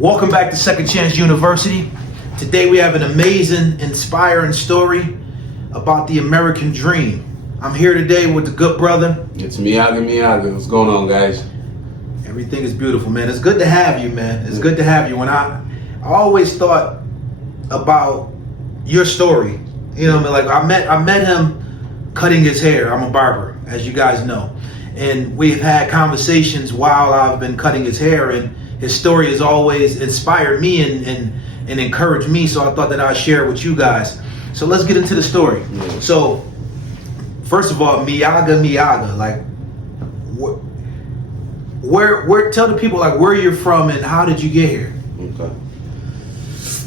Welcome back to Second Chance University. Today we have an amazing, inspiring story about the American dream. I'm here today with the good brother. It's Miyaga. What's going on, guys? Everything is beautiful, man. It's good to have you, man. It's good to have you. When I always thought about your story. You know, like I met him cutting his hair. I'm a barber, as you guys know, and we've had conversations while I've been cutting his hair, and his story has always inspired me and encouraged me. So I thought that I'd share it with you guys. So let's get into the story. Yeah. So first of all, Miyaga, like where tell the people like where you're from and how did you get here? Okay.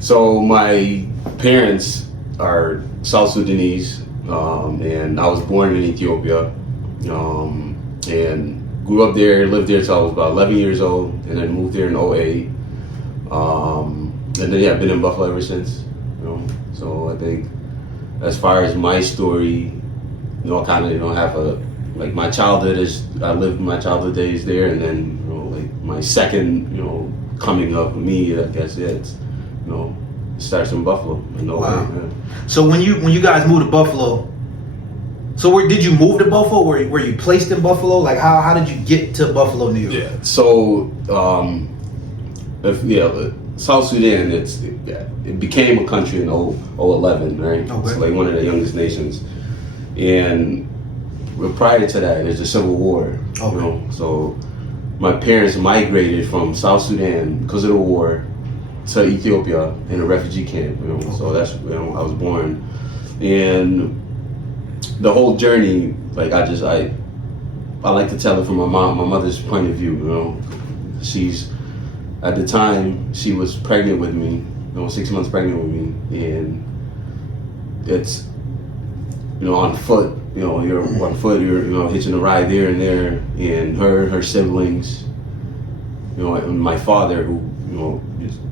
So my parents are South Sudanese, and I was born in Ethiopia, and grew up there, lived there till I was about 11 years old, and then moved there in '08. And then I've been in Buffalo ever since. So I think as far as my story, I kind of have my childhood is, I lived my childhood days there, and then like my second coming of me, I guess it's starts in Buffalo. Wow. So when you guys moved to Buffalo, so where did you move to Buffalo? Were you placed in Buffalo? Like how did you get to Buffalo, New York? Yeah. So South Sudan, it became a country in 2011, right? Okay. It's like one of the youngest nations, and prior to that, there's the Civil War. Okay. So my parents migrated from South Sudan because of the war to Ethiopia in a refugee camp. Okay. So that's I was born, and the whole journey, like I like to tell it from my mother's point of view. She's at the time she was pregnant with me, 6 months pregnant with me, and it's on foot. You're on foot. You're hitching a ride there and there, and her siblings, and my father who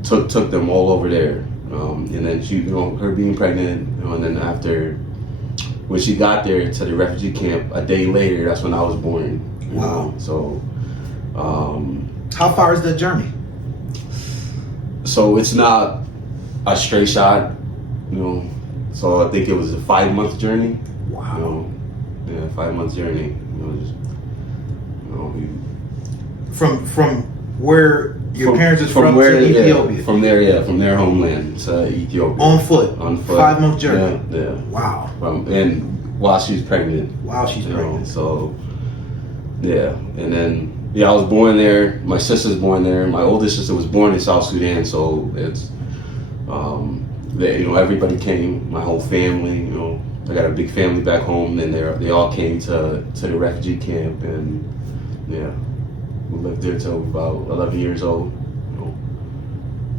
took them all over there, and then she her being pregnant, and then after. When she got there to the refugee camp, a day later, that's when I was born. Wow. So, how far is that journey? So it's not a straight shot, So I think it was a 5-month journey. Wow. 5-month journey. From where your parents is from where, to Ethiopia. From their homeland to Ethiopia. On foot. 5-month journey. Yeah. Wow. And while she was pregnant. While she's pregnant. So yeah, and then I was born there. My sister's born there. My oldest sister was born in South Sudan. So it's everybody came. My whole family. I got a big family back home, and they all came to the refugee camp, and we lived there till about 11 years old.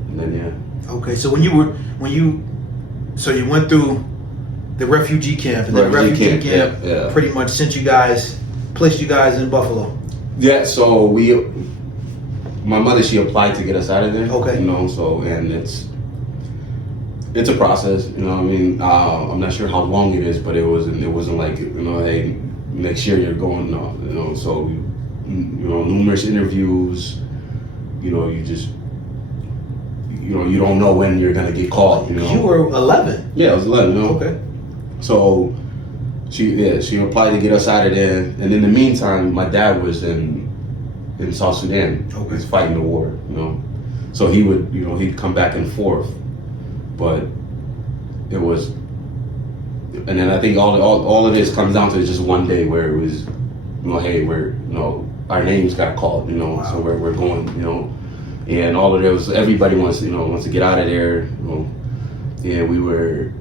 And then Okay, so you went through the refugee camp, and that refugee camp pretty much placed you guys in Buffalo. Yeah, so my mother, she applied to get us out of there. Okay. So, and it's a process, I'm not sure how long it is, but it wasn't like, hey, next year you're going, so, numerous interviews, you just, you don't know when you're going to get called, You were 11. Yeah, I was 11, Okay. So she applied to get us out of there, and in the meantime, my dad was in South Sudan. Okay. He was fighting the war, So he would, he'd come back and forth, but it was, and then I think all of this comes down to just one day where it was, hey, we're, our names got called, Wow. So we're going, and all of it was, everybody wants to get out of there, and we were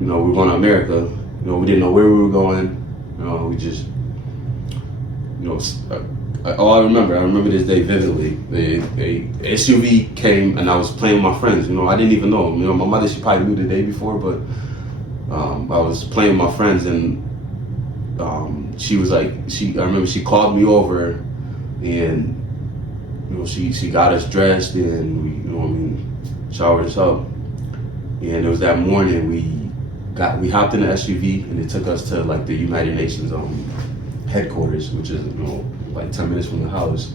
going to America. We didn't know where we were going. We just, I remember this day vividly. A SUV came, and I was playing with my friends. I didn't even know them. My mother, she probably knew the day before, but I was playing with my friends, and she was like, I remember she called me over, and she got us dressed, and we, showered us up, and it was that morning we hopped in the SUV, and it took us to like the United Nations headquarters, which is like 10 minutes from the house.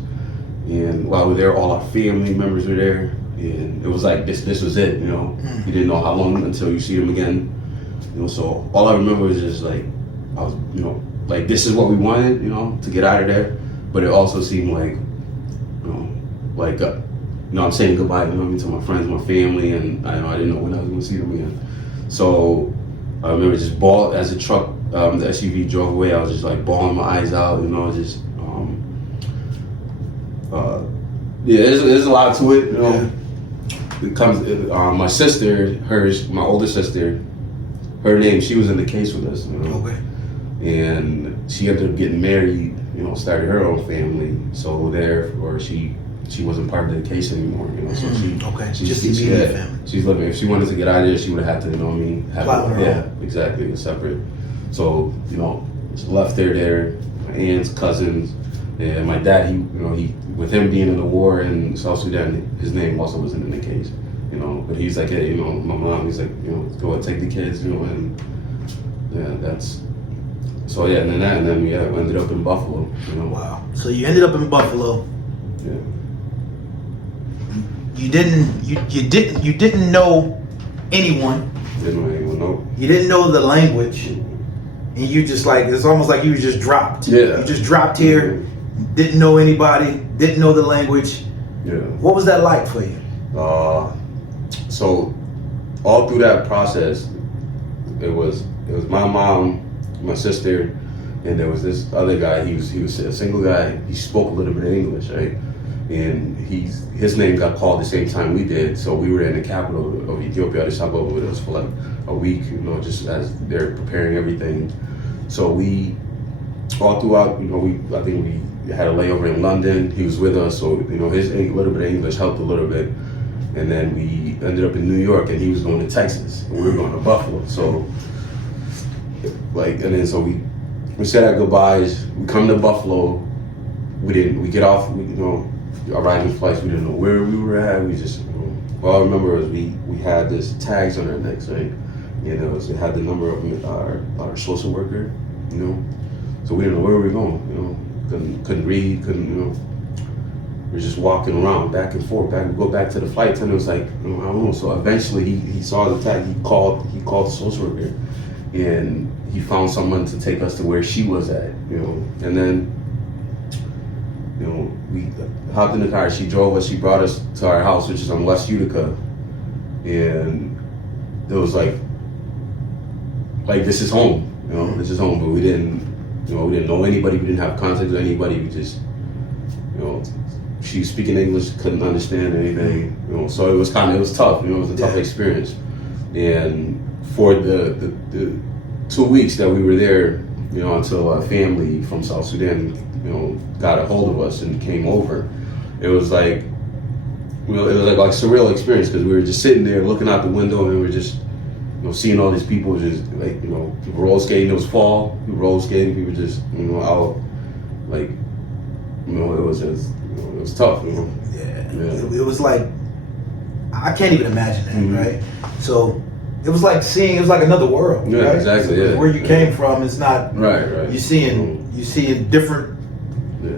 And while we were there, all our family members were there, and it was like this was it, you know. You didn't know how long until you see them again, you know. So all I remember was just like I was, you know, like this is what we wanted, you know, to get out of there. But it also seemed like, you know, like you know, I'm saying goodbye, you know what I mean, to my friends, my family, and I didn't know when I was going to see them again. So I remember just as the truck, the SUV drove away, I was just like bawling my eyes out, you know, just. Yeah, there's a lot to it, you know. Yeah. It comes, my sister, my older sister, her name, she was in the case with us, you know. Okay. And she ended up getting married, you know, started her own family. So she wasn't part of the case anymore, you know. So just immediate family. She's living. If she wanted to get out of there, she would have had to, you know what I mean, exactly, separate. So, you know, left there, my aunts, cousins, and my dad. He with him being in the war in South Sudan, his name also wasn't in the case, you know. But he's like, hey, you know, my mom, he's like, you know, go and take the kids, you know, and yeah, that's. So yeah, and then we ended up in Buffalo, you know. Wow. So you ended up in Buffalo. Yeah. You didn't know anyone. Didn't know anyone, no. You didn't know the language, and you just like it's almost like you were just dropped. Yeah. You just dropped here, didn't know anybody, didn't know the language. Yeah. What was that like for you? So all through that process, it was my mom, my sister, and there was this other guy. He was a single guy. He spoke a little bit of English, right? And his name got called the same time we did. So we were in the capital of Ethiopia, Addis Ababa, with us for like a week, you know, just as they're preparing everything. So we all throughout, you know, I think we had a layover in London. He was with us, so you know his little bit of English helped a little bit. And then we ended up in New York, and he was going to Texas, and we were going to Buffalo. So so we said our goodbyes. We come to Buffalo. We get off. We, you know, arriving flights. We didn't know where we were at. We just, you know, all I remember was we had this tags on our necks, right? You know, it had the number of our social worker, you know. So we didn't know where we were going, you know. Couldn't read, you know. We were just walking around back and forth. We go back to the flight attendant. Was like, you know, I don't know. So eventually he saw the tag. He called the social worker, and he found someone to take us to where she was at, you know. And then, you know, we hopped in the car. She drove us. She brought us to our house, which is on West Utica, and it was like this is home, you know. This is home. But we didn't know anybody. We didn't have contact with anybody. We just, you know, she was speaking English, couldn't understand anything, you know. So it was tough, you know. It was a tough experience. And for the 2 weeks that we were there, you know, until our family from South Sudan, you know, got a hold of us and came over, it was like, you know, it was like a surreal experience, because we were just sitting there looking out the window, and we were just, you know, seeing all these people just like, you know, people roller skating. It was fall. People roller skating. People just, you know, out, like, you know, it was just, you know, it was tough, you know. Yeah. It was like, I can't even imagine that, right? So it was like another world. Yeah, right? exactly. So yeah. Where you came from, it's not right. You seeing different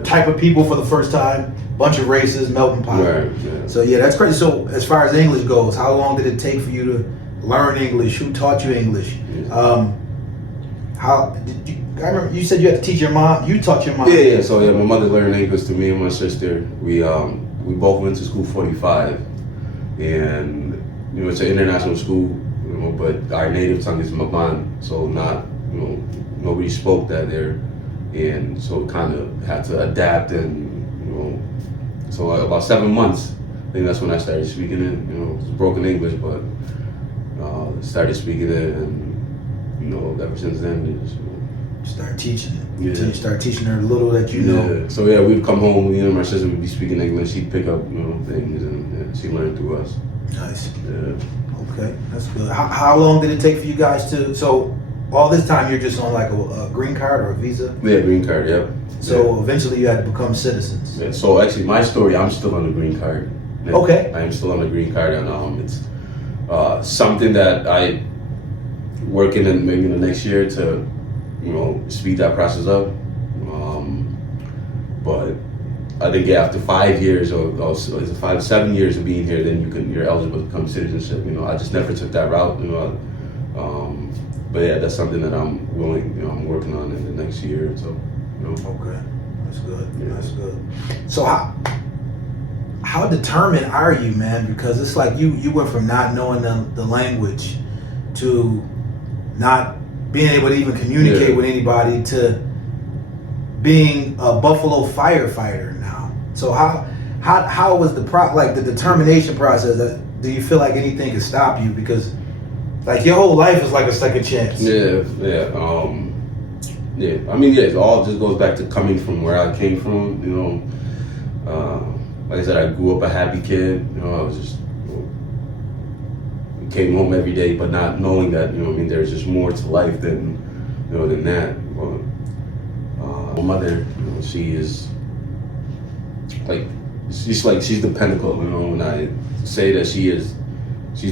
type of people for the first time, bunch of races, melting pot. Right. Yeah. So yeah, that's crazy. So as far as English goes, how long did it take for you to learn English? Who taught you English? Yeah. I remember you said you had to teach your mom. You taught your mom. Yeah. So yeah, my mother learned English to me and my sister. We both went to school 45, and you know, it's an international school, you know, but our native tongue is Maban, so not, you know, nobody spoke that there, and so kind of had to adapt, and you know, so like about 7 months, I think that's when I started speaking it. You know, it's broken English, but started speaking it, and you know, ever since then, just, you know, start teaching it. Yeah. Until you start teaching her a little that you know. So yeah, we'd come home. Me and my sister would be speaking English. She'd pick up, you know, things, and she learned through us. Nice. Yeah. Okay, that's good. How long did it take for you guys to? So all this time you're just on like a green card or a visa? Yeah, green card. Yep. So eventually you had to become citizens. Yeah. So actually, my story, I'm still on the green card. Yeah. Okay. I am still on the green card, and it's something that I working in maybe in the next year to, you know, speed that process up. But I think after 5 years or is it 7 years of being here, then you're eligible to become citizenship. You know, I just never took that route. You know, but yeah, that's something that I'm willing. You know, I'm working on in the next year or so. You know. Okay, that's good. Yeah. That's good. So how determined are you, man? Because it's like you went from not knowing the language to not being able to even communicate with anybody to being a Buffalo firefighter now. So how was the the determination process? Do you feel like anything can stop you? Because like your whole life is like a second chance. Yeah. I mean, yeah, it all just goes back to coming from where I came from. You know, like I said, I grew up a happy kid. You know, I was just came home every day, but not knowing that, you know, I mean, there's just more to life than, you know, than that. But, my mother, you know, she is like, she's the pinnacle. You know, when I say that she's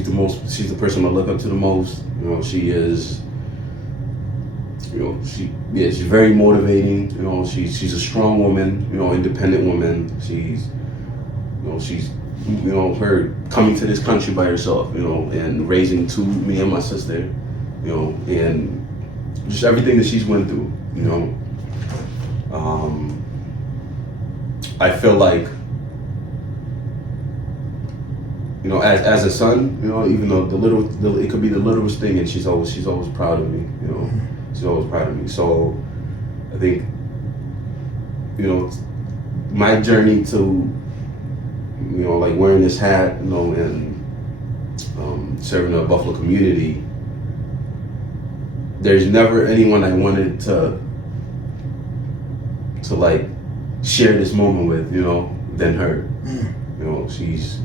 the person I look up to the most. You know, she is. You know, she's very motivating. You know, she's a strong woman. You know, independent woman. She's her coming to this country by herself, you know, and raising me and my sister, you know, and just everything that she's went through, you know. I feel like, you know, as a son, you know, even though it could be the littlest thing, and she's always proud of me, you know. She's always proud of me. So I think, you know, my journey to, you know, like wearing this hat, you know, and serving the Buffalo community, there's never anyone I wanted to like share this moment with, you know, than her. You know, she's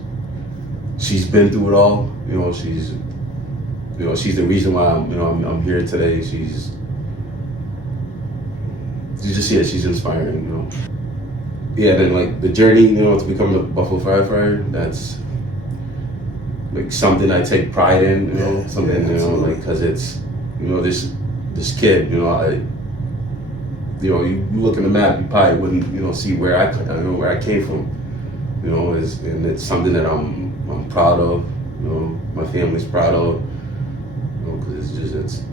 been through it all. You know, she's the reason why I'm here today. She's inspiring, you know. Yeah, then like the journey, you know, to become a Buffalo firefighter, that's like something I take pride in, you know, something, you know, like, cause it's, you know, this kid, you know, you look in the map, you probably wouldn't, you know, see where I came from, you know, and it's something that I'm proud of, you know, my family's proud of, you know, cause it's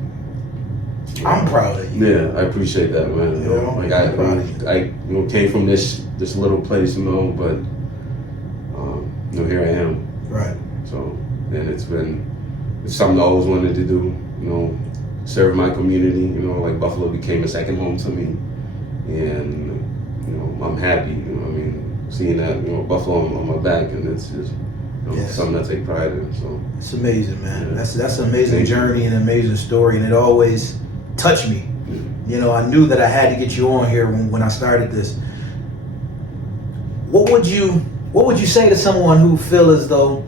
I'm proud of you. Yeah, I appreciate that, man. You know, like I you know, came from this little place, you know, but you know, here I am. Right. So, and it's something I always wanted to do, you know, serve my community, you know, like Buffalo became a second home to me. And, you know, I'm happy, you know, I mean, seeing that, you know, Buffalo on my back, and it's just, you know, something I take pride in. So it's amazing, man. Yeah. That's an amazing journey and an amazing story, and it always touched me. Yeah. You know, I knew that I had to get you on here when I started this. What would you say to someone who feel as though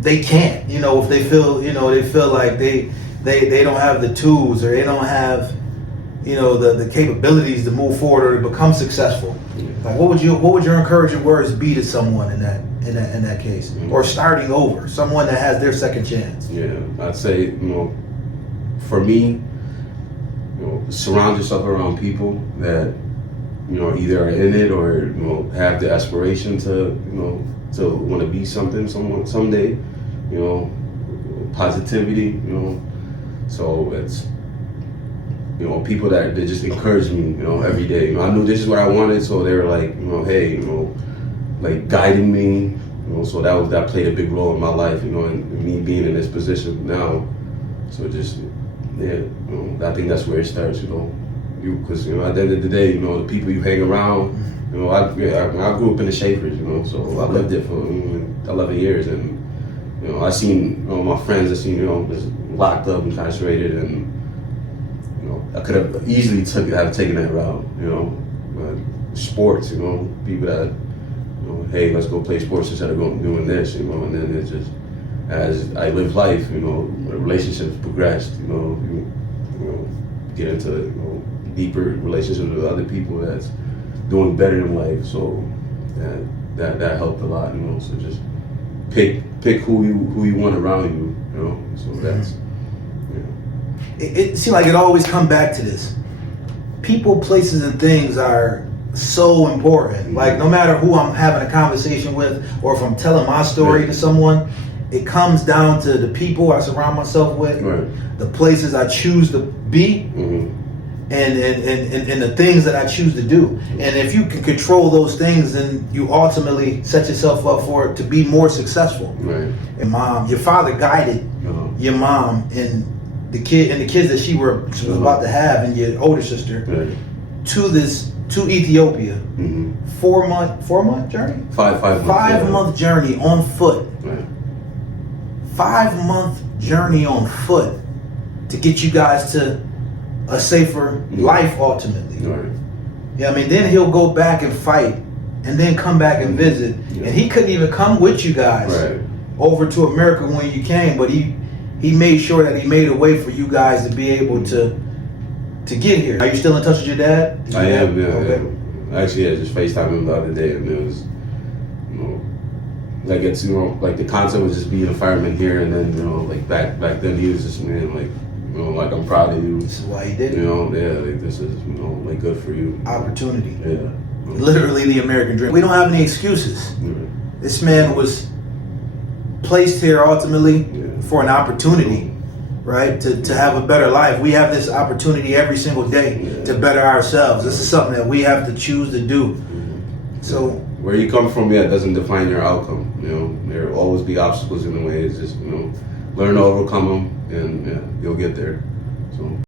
they can't, you know, if they feel like they don't have the tools, or they don't have, you know, the capabilities to move forward or to become successful? Yeah. Like, what would your encouraging words be to someone in that case, mm-hmm. or starting over, someone that has their second chance? Yeah, I'd say, you know, for me, you know, surround yourself around people that, you know, either are in it or, you know, have the aspiration to, you know, to want to be something someday, you know, positivity, you know. So it's, you know, people that just encourage me, you know, every day. You know, I knew this is what I wanted, so they were like, you know, hey, you know, like guiding me, you know. So that played a big role in my life, you know, and me being in this position now. So just, yeah, you know, I think that's where it starts, you know. Because, you know, at the end of the day, you know, the people you hang around, you know, I grew up in the Schaefers, you know, so I lived there for 11 years, and, you know, I seen, you know, my friends, you know, was locked up, incarcerated, and, you know, I could have easily have taken that route, you know. But sports, you know, people that, you know, hey, let's go play sports instead of doing this, you know, and then it just, as I live life, you know, relationships progressed, you know, get into, you know, deeper relationships with other people that's doing better in life. So that helped a lot, you know. So just pick who you want around you, you know. So that's, yeah. It seems like it always come back to this. People, places, and things are so important. Like, no matter who I'm having a conversation with, or if I'm telling my story to someone, it comes down to the people I surround myself with, the places I choose to be, and the things that I choose to do. And if you can control those things, then you ultimately set yourself up for it to be more successful. And your father guided your mom and the kids that she was about to have, and your older sister, to Ethiopia. 4 month journey? 5 month journey on foot. 5 month journey on foot to get you guys to a safer life ultimately. Yeah, I mean, then he'll go back and fight, and then come back and visit. And he couldn't even come with you guys over to America when you came, but he made sure that he made a way for you guys to be able to get here. Are you still in touch with your dad? I am, yeah. Actually, I just FaceTimed him the other day, and it was, like, it's, like, the concept was just being a fireman here, and then, like, back then he was just, man, like, like, I'm proud of you. This is why he did it. Like, this is, like, good for you. Opportunity. Yeah. Literally the American dream. We don't have any excuses. This man was placed here ultimately for an opportunity, right? To have a better life. We have this opportunity every single day to better ourselves. This is something that we have to choose to do. So where you come from, doesn't define your outcome. There will always be obstacles in the way. It's just, learn to overcome them, and you'll get there. So.